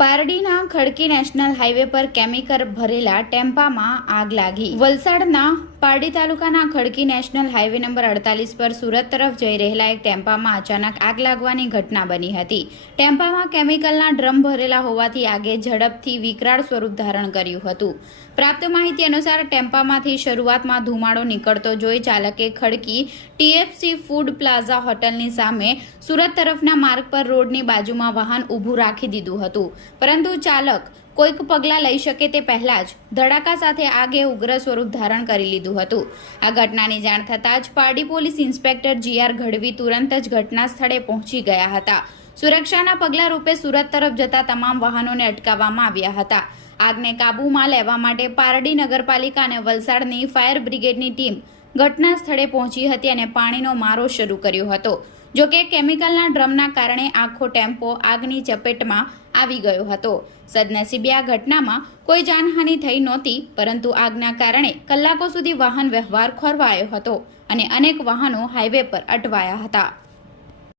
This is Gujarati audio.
પારડીના ખડકી નેશનલ હાઈવે પર કેમિકલ ભરેલા ટેમ્પામાં આગ લાગી। વલસાડના પારડી તાલુકાના ખડકી નેશનલ હાઈવે નંબર 48 પર સુરત તરફ જઈ રહેલા એક ટેમ્પામાં અચાનક આગ લાગવાની ઘટના બની હતી। ટેમ્પામાં કેમિકલના ડ્રમ ભરેલા હોવાથી આગે ઝડપથી વિકરાળ સ્વરૂપ ધારણ કર્યું હતું। પ્રાપ્ત માહિતી અનુસાર ટેમ્પામાંથી શરૂઆતમાં ધુમાડો નીકળતો જોઈ ચાલકે ખડકી ટીએફસી ફૂડ પ્લાઝા હોટલની સામે સુરત તરફના માર્ગ પર રોડની બાજુમાં વાહન ઊભું રાખી દીધું હતું, પરંતુ ચાલક કોઈક પગલાં લઈ શકે તે પહેલા જ ધડાકા સાથે આગે ઉગ્ર સ્વરૂપ ધારણ કરી લીધું હતું। આ ઘટનાની જાણ થતાં જ Pardi police inspector GR Gadhvi તુરંત જ ઘટના સ્થળે પહોંચી ગયા હતા। સુરક્ષાના પગલાં રૂપે સુરત તરફ જતા તમામ વાહનોને અટકાવવામાં આવ્યા હતા। આગને કાબૂમાં લેવા માટે પારડી નગરપાલિકા અને વલસાડની ફાયર બ્રિગેડની ટીમ ઘટના સ્થળે પહોંચી હતી અને પાણીનો મારો શરૂ કર્યો હતો। જો કે કેમિકલના ડ્રમના કારણે આખો ટેમ્પો આગની ચપેટમાં આવી ગયો હતો। સદનસીબે આ ઘટનામાં કોઈ જાનહાનિ થઈ નહોતી, પરંતુ આગના કારણે કલાકો સુધી વાહન વ્યવહાર ખોરવાયો હતો અને અનેક વાહનો હાઈવે પર અટવાયા હતા।